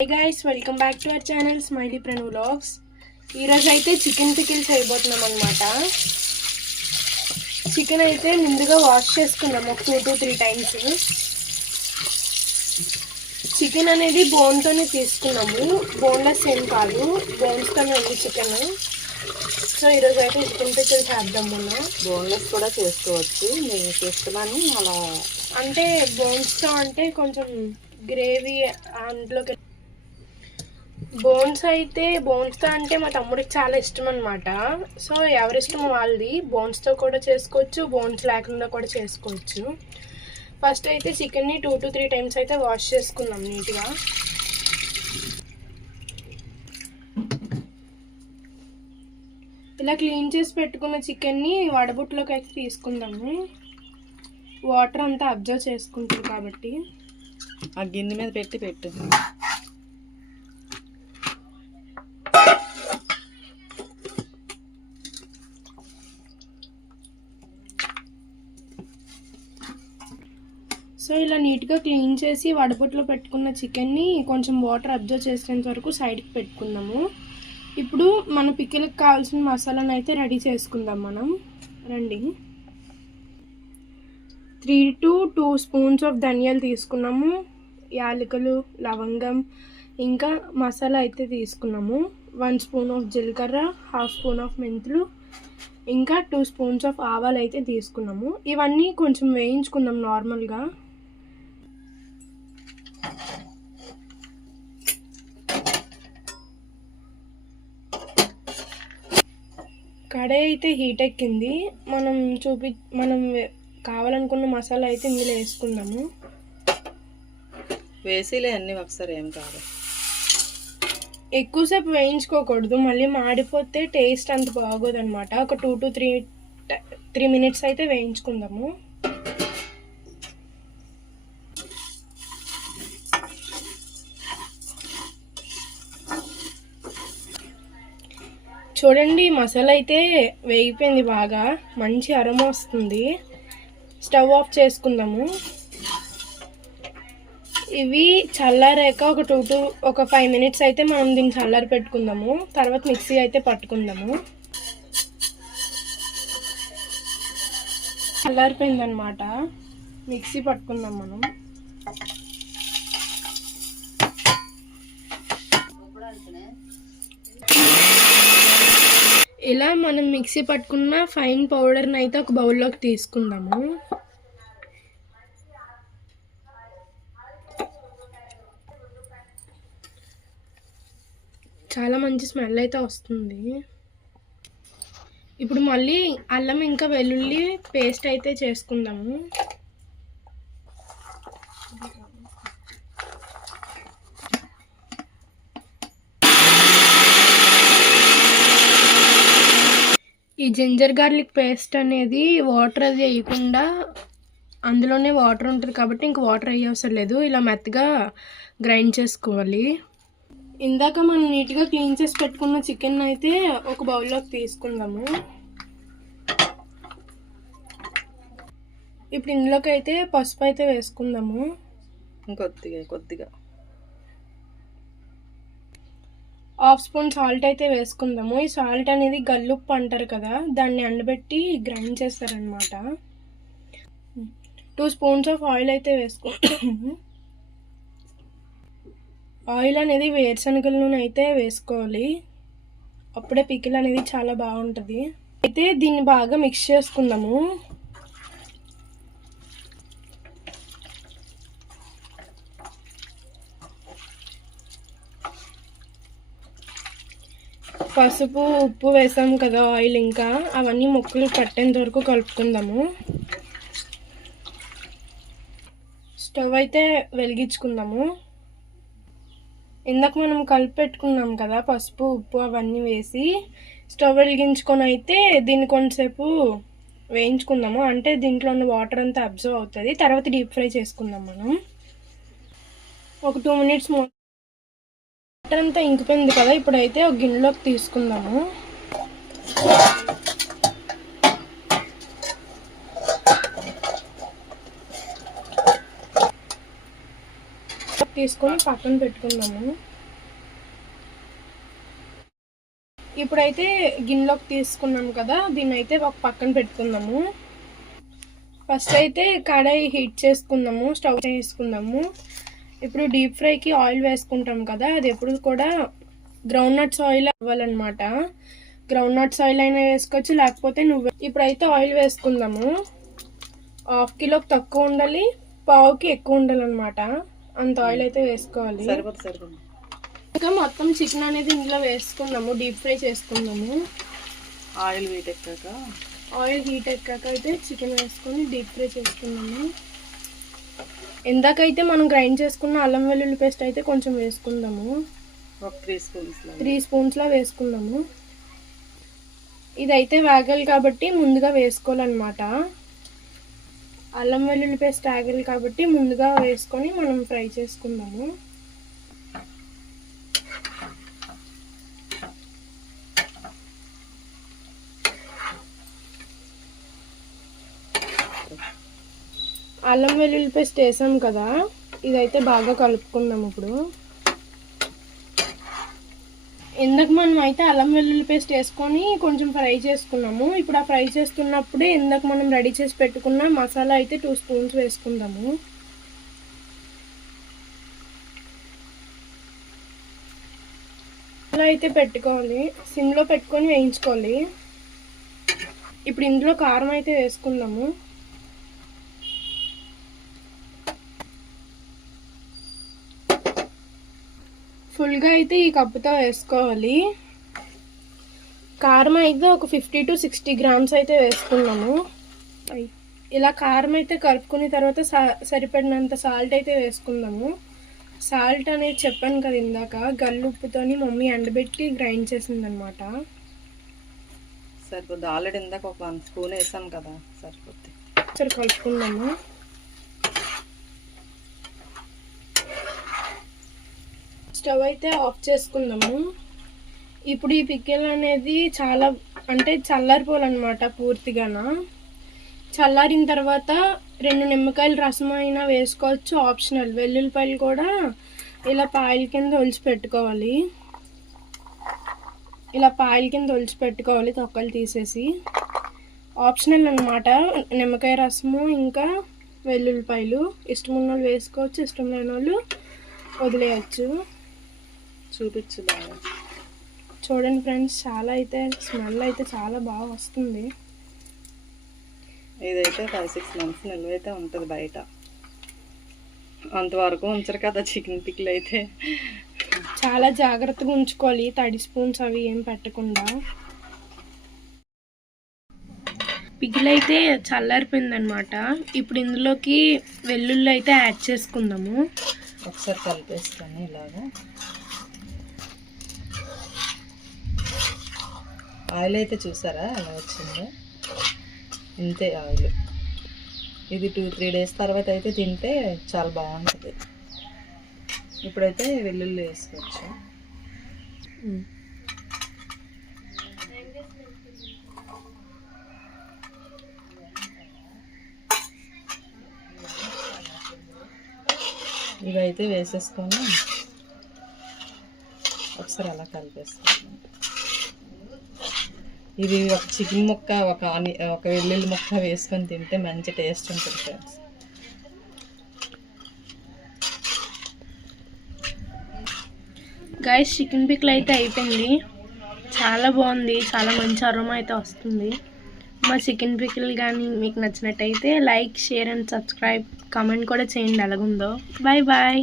Hey guys welcome back to our channel smiley Pranu vlogs ఈరోజు అయితే chicken pickle చేయబోతున్నాం అనమాట చికెన్ అయితే ముందుగా వాష్ చేసుకున్నాం ఒక two to three times chicken అనేది బోన్తోనే తీసుకున్నాము. బోన్లెస్ ఏం కాదు బోన్స్తోనే ఉంది చికెన్ సో ఈరోజు అయితే చికెన్ పికిల్ చేద్దాం మనం బోన్లెస్ కూడా చేసుకోవచ్చు మీకు ఇష్టమని అలా అంటే బోన్స్తో అంటే కొంచెం గ్రేవీ అందులోకి బోన్స్ అయితే బోన్స్తో అంటే మా తమ్ముడికి చాలా ఇష్టం అనమాట సో ఎవరిష్టం వాళ్ళది. బోన్స్తో కూడా చేసుకోవచ్చు బోన్స్ లేకుండా కూడా చేసుకోవచ్చు. ఫస్ట్ అయితే చికెన్ని టూ టు త్రీ టైమ్స్ అయితే వాష్ చేసుకుందాం నీట్గా. ఇలా క్లీన్ చేసి పెట్టుకున్న చికెన్ని వడబుట్టులోకి అయితే తీసుకుందాము. వాటర్ అంతా అబ్జర్వ్ చేసుకుంటాం కాబట్టి. ఆ గిన్నె మీద పెట్టి పెట్టు. సో ఇలా నీట్గా క్లీన్ చేసి వడపొట్లో పెట్టుకున్న చికెన్ని కొంచెం వాటర్ అబ్జర్వ్ చేసేంత వరకు సైడ్కి పెట్టుకుందాము. ఇప్పుడు మన పిక్కిలకు కావాల్సిన మసాలాను అయితే రెడీ చేసుకుందాం మనం. రండి. Three to two spoons of ధనియాలు తీసుకున్నాము. యాలకులు లవంగం ఇంకా మసాలా అయితే తీసుకున్నాము. వన్ స్పూన్ ఆఫ్ జీలకర్ర హాఫ్ స్పూన్ ఆఫ్ మెంతులు ఇంకా టూ స్పూన్స్ ఆఫ్ ఆవాలు అయితే తీసుకున్నాము. ఇవన్నీ కొంచెం వేయించుకుందాం నార్మల్గా. కడాయి అయితే హీట్ ఎక్కింది. మనం చూపి మనం కావాలనుకున్న మసాలా అయితే ఇందులో వేసుకుందాము. వేసిలే అన్నీ ఒకసారి ఏం కాదు. ఎక్కువసేపు వేయించుకోకూడదు. మళ్ళీ మాడిపోతే టేస్ట్ అంత బాగోదు అనమాట ఒక two to three three minutes అయితే వేయించుకుందాము. చూడండి మసాలా అయితే వేగిపోయింది బాగా. మంచి అరమ వస్తుంది. స్టవ్ ఆఫ్ చేసుకుందాము. ఇవి చల్లారాక ఒక టూ టూ ఒక ఫైవ్ మినిట్స్ అయితే మనం దీన్ని చల్లారి పెట్టుకుందాము. తర్వాత మిక్సీ అయితే పట్టుకుందాము. చల్లారిపోయిందనమాట మిక్సీ పట్టుకుందాం మనం. ఇలా మనం మిక్సీ పట్టుకున్న ఫైన్ పౌడర్ని అయితే ఒక బౌల్లోకి తీసుకుందాము. చాలా మంచి స్మెల్ అయితే వస్తుంది. ఇప్పుడు మళ్ళీ అల్లం ఇంకా వెల్లుల్లి పేస్ట్ అయితే చేసుకుందాము. ఈ జింజర్ గార్లిక్ పేస్ట్ అనేది వాటర్ అది వేయకుండా అందులోనే వాటర్ ఉంటుంది కాబట్టి ఇంక వాటర్ వేయ అవసరం లేదు. ఇలా మెత్తగా గ్రైండ్ చేసుకోవాలి. ఇందాక మనం నీట్గా క్లీన్ చేసి పెట్టుకున్న చికెన్ అయితే ఒక బౌల్లోకి తీసుకుందాము. ఇప్పుడు ఇందులోకి అయితే పసుపు అయితే వేసుకుందాము. కొద్దిగా కొద్దిగా. హాఫ్ స్పూన్ సాల్ట్ అయితే వేసుకుందాము. ఈ సాల్ట్ అనేది గల్లుప్పు అంటారు కదా దాన్ని ఎండబెట్టి గ్రైండ్ చేస్తారనమాట టూ స్పూన్స్ ఆఫ్ ఆయిల్ అయితే వేసుకుంటాము ఆయిల్ అనేది వేరుశనగల నూనె అయితే వేసుకోవాలి. అప్పుడే పికిల్ అనేది చాలా బాగుంటుంది. అయితే దీన్ని బాగా మిక్స్ చేసుకుందాము. పసుపు ఉప్పు వేసాము కదా ఆయిల్ ఇంకా అవన్నీ ముక్కలు పట్టేంత వరకు కలుపుకుందాము. స్టవ్ అయితే వెలిగించుకుందాము. ఇందాక మనం కలిపి పెట్టుకున్నాం కదా పసుపు ఉప్పు అవన్నీ వేసి స్టవ్ వెలిగించుకొని అయితే దీన్ని కొంతసేపు వేయించుకుందాము. అంటే దీంట్లో ఉన్న వాటర్ అంతా అబ్జర్వ్ అవుతుంది. తర్వాత డీప్ ఫ్రై చేసుకుందాం మనం. ఒక టూ మినిట్స్ బట్టర్ అంతా ఇంకిపోయింది కదా ఇప్పుడైతే ఒక గిన్నెలోకి తీసుకుందాము. తీసుకొని పక్కన పెట్టుకుందాము. ఇప్పుడైతే గిన్నెలోకి తీసుకున్నాం కదా దీన్ని అయితే ఒక పక్కన పెట్టుకుందాము. ఫస్ట్ అయితే కడాయి హీట్ చేసుకుందాము స్టవ్ చేసుకుందాము. ఇప్పుడు డీప్ ఫ్రైకి ఆయిల్ వేసుకుంటాం కదా అది ఎప్పుడు కూడా గ్రౌండ్ నట్స్ ఆయిల్ అవ్వాలన్నమాట. గ్రౌండ్ నట్స్ ఆయిల్ అయినా వేసుకోవచ్చు లేకపోతే నువ్వు. ఇప్పుడైతే ఆయిల్ వేసుకుందాము. హాఫ్ కిలోకి తక్కువ ఉండాలి పావుకి ఎక్కువ ఉండాలన్నమాట. అంత ఆయిల్ అయితే వేసుకోవాలి. ఇంకా మొత్తం చికెన్ అనేది ఇందులో వేసుకుందాము డీప్ ఫ్రై చేసుకుందాము. ఆయిల్ వీట్ ఎక్కాక. ఆయిల్ హీట్ ఎక్కాక అయితే చికెన్ వేసుకొని డీప్ ఫ్రై చేసుకుందాము. ఎందాకైతే మనం గ్రైండ్ చేసుకున్న అల్లం వెల్లుల్లి పేస్ట్ అయితే కొంచెం వేసుకుందాము. ఒక త్రీ స్పూన్స్ త్రీ స్పూన్స్లా వేసుకుందాము. ఇదైతే వేగాలి కాబట్టి ముందుగా వేసుకోవాలన్నమాట. అల్లం వెల్లుల్లి పేస్ట్ ఆగాలి కాబట్టి ముందుగా వేసుకొని మనం ఫ్రై చేసుకుందాము. అల్లం వెల్లుల్లి పేస్ట్ వేసాం కదా ఇదైతే బాగా కలుపుకుందాం ఇప్పుడు. ఇందాక మనం అయితే అల్లం వెల్లుల్లి పేస్ట్ వేసుకొని కొంచెం ఫ్రై చేసుకున్నాము ఇప్పుడు ఆ ఫ్రై చేస్తున్నప్పుడే ఇందాక మనం రెడీ చేసి పెట్టుకున్న మసాలా అయితే టూ స్పూన్స్ వేసుకుందాము. అలా అయితే పెట్టుకోవాలి సిమ్లో పెట్టుకొని వేయించుకోవాలి. ఇప్పుడు ఇందులో కారం అయితే వేసుకుందాము. ఫుల్గా అయితే ఈ కప్పుతో వేసుకోవాలి. కారం అయితే ఒక ఫిఫ్టీ టు సిక్స్టీ గ్రామ్స్ అయితే వేసుకున్నాము. ఇలా కారం అయితే కలుపుకున్న తర్వాత సరిపడినంత సాల్ట్ అయితే వేసుకుందాము. సాల్ట్ అనేది చెప్పాను కదా ఇందాక గల్లుప్పుతోని మమ్మీ ఎండబెట్టి గ్రైండ్ చేసిందనమాట. సరిపోద్ది. ఆల్రెడీ ఇందాక ఒక వన్ స్పూన్ వేసాం కదా సరిపోద్ది. సరే కలుపుకుందాము. స్టవ్ అయితే ఆఫ్ చేసుకుందాము. ఇప్పుడు ఈ పిక్కెల్ అనేది చాలా అంటే చల్లారిపోవాలన్నమాట పూర్తిగాన. చల్లారిన తర్వాత రెండు నిమ్మకాయల రసం అయినా వేసుకోవచ్చు ఆప్షనల్. వెల్లుల్లిపాయలు కూడా ఇలా పాయల కింద ఒలిచి పెట్టుకోవాలి. ఇలా పాయల కింద ఒలిచి పెట్టుకోవాలి తొక్కలు తీసేసి. ఆప్షనల్ అనమాట నిమ్మకాయ రసము ఇంకా వెల్లుల్లిపాయలు. ఇష్టం ఉన్న వాళ్ళు వేసుకోవచ్చు ఇష్టం లేని వాళ్ళు వదిలేయచ్చు. చూపించు బాగా చూడండి ఫ్రెండ్స్ చాలా అయితే స్మెల్ అయితే చాలా బాగా వస్తుంది. ఇదైతే ఫైవ్ సిక్స్ మంత్స్ నిల్వ అయితే ఉంటుంది బయట. అంతవరకు ఉంచరు కదా చికెన్ పిక్లు అయితే. చాలా జాగ్రత్తగా ఉంచుకోవాలి తడి స్పూన్స్ అవి ఏం పెట్టకుండా. పిగిల్ అయితే చల్లారిపోయిందనమాట ఇప్పుడు ఇందులోకి వెల్లుల్లి అయితే యాడ్ చేసుకుందాము. ఒకసారి కలిపేస్తాను ఇలాగా. ఆయిల్ అయితే చూసారా ఎలా వచ్చిందో? ఇంతే ఆయిల్. ఇది టూ త్రీ డేస్ తర్వాత అయితే తింటే చాలా బాగుంటుంది. ఇప్పుడైతే వెల్లుల్లి వేసుకోవచ్చు. ఇవైతే వేసేసుకొని ఒకసారి అలా కలిపేస్తాను ఇది ఒక చికెన్ ముక్క ఒక ఆని ఒక వెల్లుల్లి ముక్క వేసుకొని తింటే మంచి టేస్ట్ ఉంటుంది ఫ్రెండ్స్. గైస్ చికెన్ పిక్లు అయితే అయిపోయింది. చాలా బాగుంది. చాలా మంచి అరోమా అయితే వస్తుంది. మా చికెన్ పిక్లు కానీ మీకు నచ్చినట్టయితే like share and subscribe. Comment కూడా చేయండి. ఎలాగుందో. Bye bye.